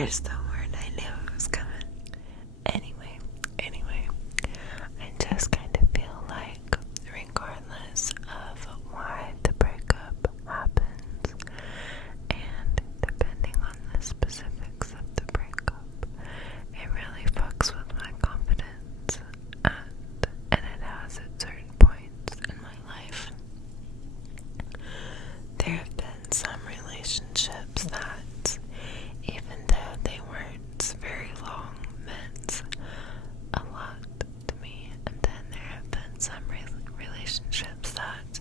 There's the word, I knew it was coming. Anyway, I just kind of feel like, regardless of why the breakup happens, and depending on the specifics of the breakup, it really fucks with my confidence, and it has at certain points in my life. There have been some relationships that, even though they weren't very long, meant a lot to me, and then there have been some relationships that,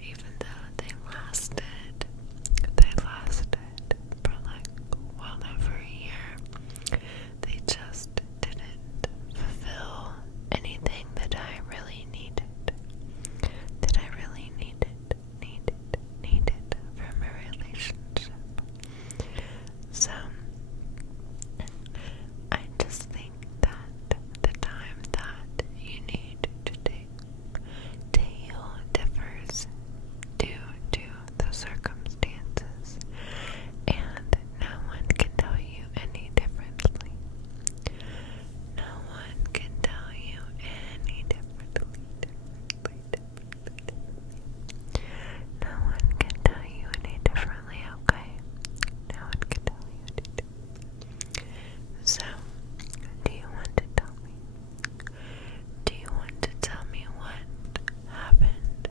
even though they lasted for like well over a year, they just didn't fulfill anything that I really needed from a relationship. So I just think that the time that you need to take to heal differs due to the circumstances, and no one can tell you any differently. No one can tell you any differently. No one can tell you any differently, okay? No one can tell you any differently. So, do you want to tell me? Do you want to tell me what happened?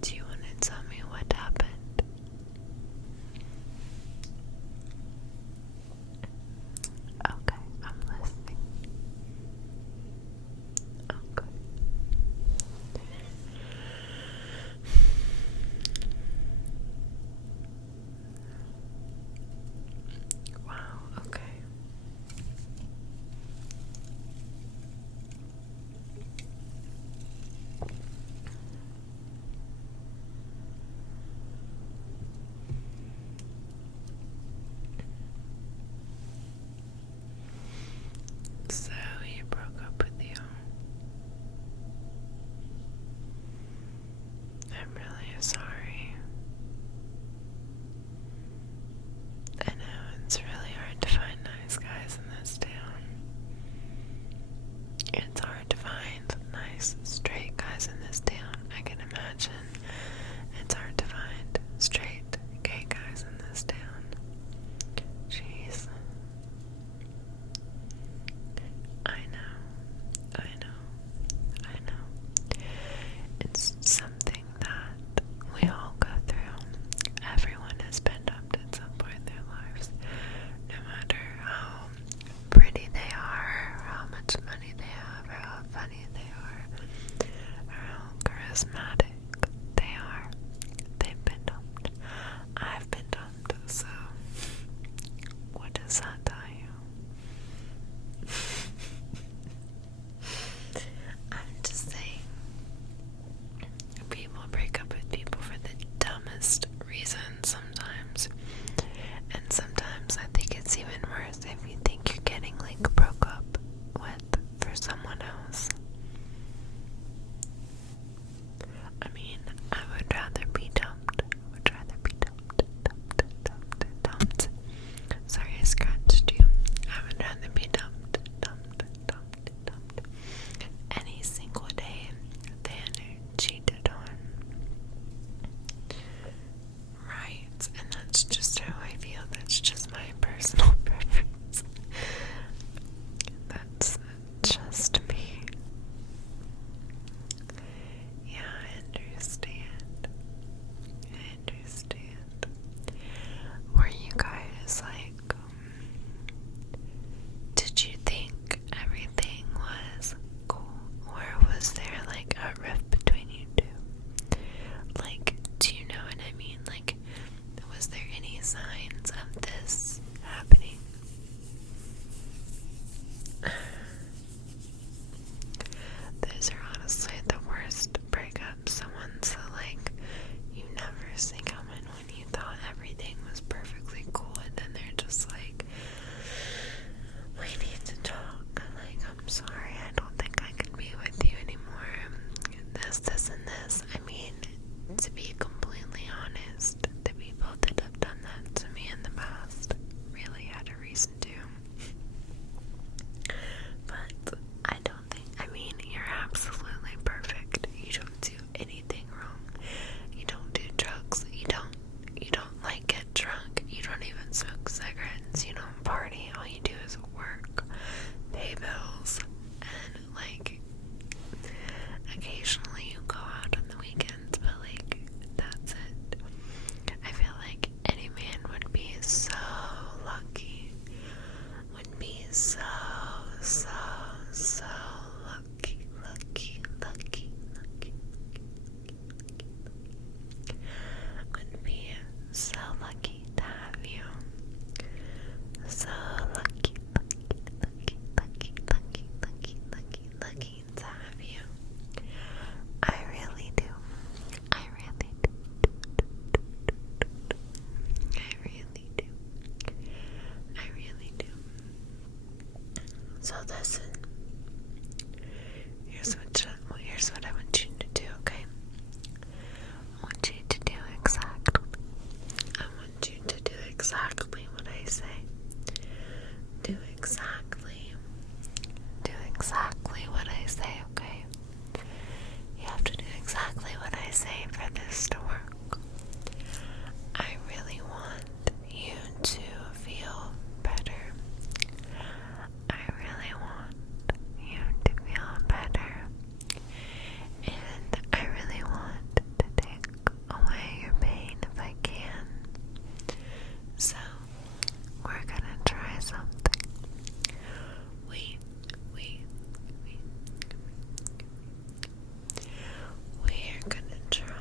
Do you want to tell me what happened? Okay, I'm listening. Okay. Wow, okay. So he broke up with you. I'm really sorry. I know it's really hard to find nice guys in this town. It's hard to find nice straight guys in this town, I can imagine. It's hard to find straight gay guys in this town. Jeez. so, so, so lucky. Would be so lucky to have you. So lucky to have you. I really do. I really do. So listen. Here's what I want you to do, okay? I want you to do exactly what I say. Do exactly what I say, okay? You have to do exactly what I say for this to work. I really want you to feel better. I really want you to feel better. And I really want to take away your pain if I can. So, we're gonna try something. We're gonna try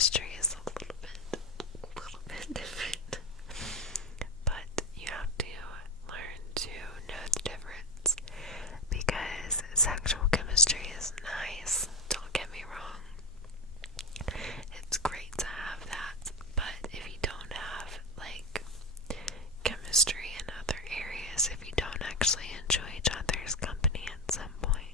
chemistry is a little bit different. But you have to learn to know the difference, because sexual chemistry is nice, don't get me wrong. It's great to have that, but if you don't have like chemistry in other areas, if you don't actually enjoy each other's company at some point,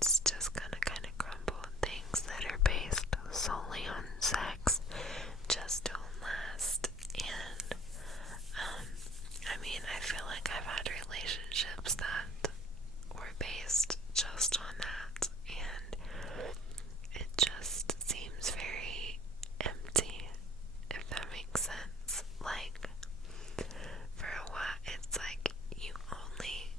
it's just gonna kind of crumble. Things that are based solely on sex just don't last. And I mean, I feel like I've had relationships that were based just on that, and it just seems very empty, if that makes sense. Like, for a while, it's like you only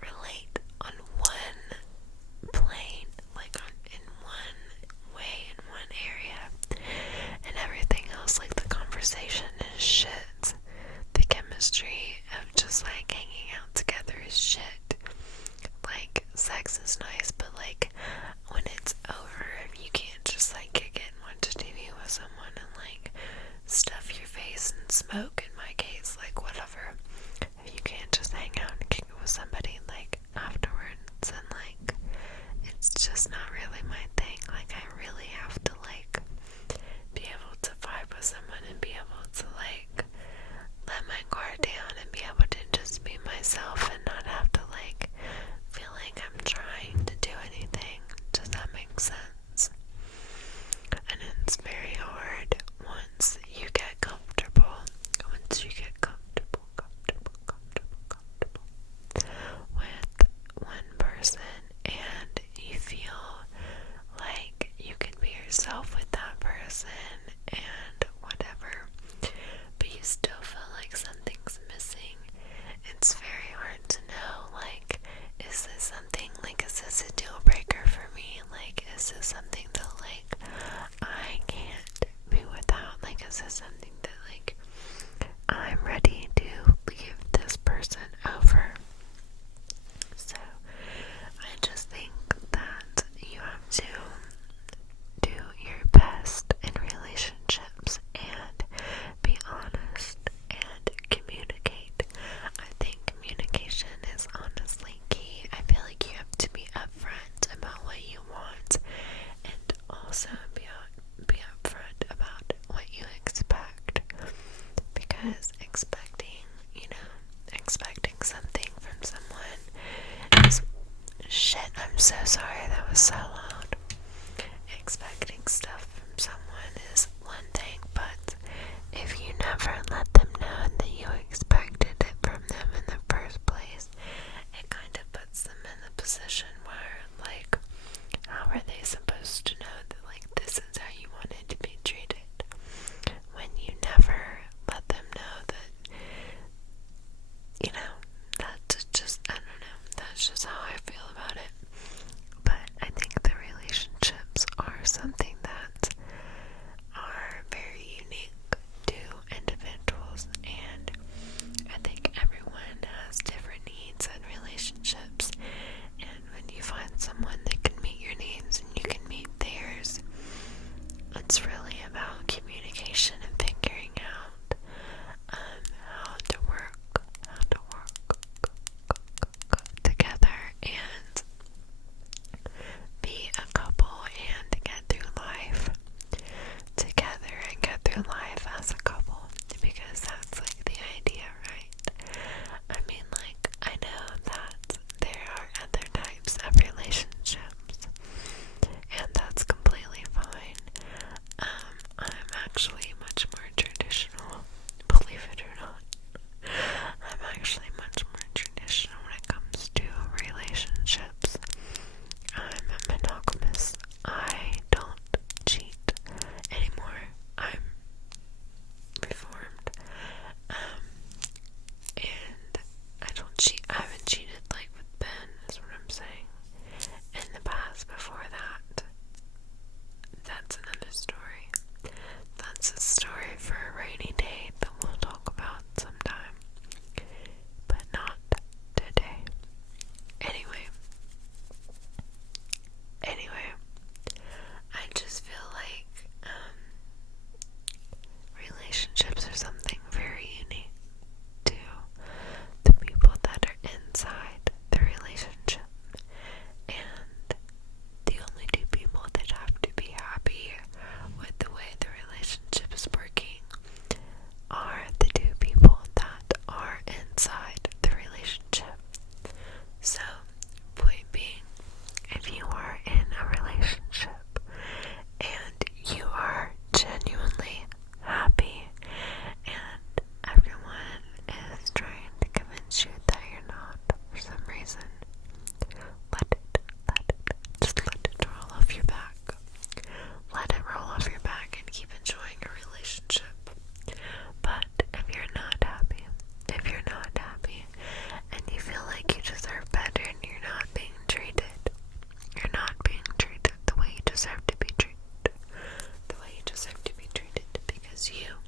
relate on one plane, like in one way, in one area, and everything else, like the conversation is shit. The chemistry of just like hanging out together is shit. Like, sex is nice, but like when it's over, you can't just like kick it and watch TV with someone and like stuff your face and smoke, in my case, like whatever. If you can't just hang out and kick it with somebody like afterwards, and like it's just not really my thing. Like, I really have to like be able to vibe with someone and be able to like let my guard down and be able to just be myself and not have to like feel like I'm trying to do anything. Does that make sense? And it's very hard once you get comfortable with one person, and you feel like you can be yourself with that person and whatever, but you still feel like something's missing. It's very hard to know, like, is this something, like, is this a deal breaker for me? Like, is this something that, like, I can't be without? Like, is this something that, like, I'm ready to leave this person over? So, I just think that you have to do your best in relationships and be honest and communicate. I think communication is honestly key. I feel like you have to be upfront about what you want, and also be upfront about what you expect, because expecting something from someone is shit. I'm so sorry, that was so loud. Expecting stuff from someone is one thing, but if you never let them know that you expected it from them in the first place, it kind of puts them in the position where, like, how are they supposed to know that, like, this is you.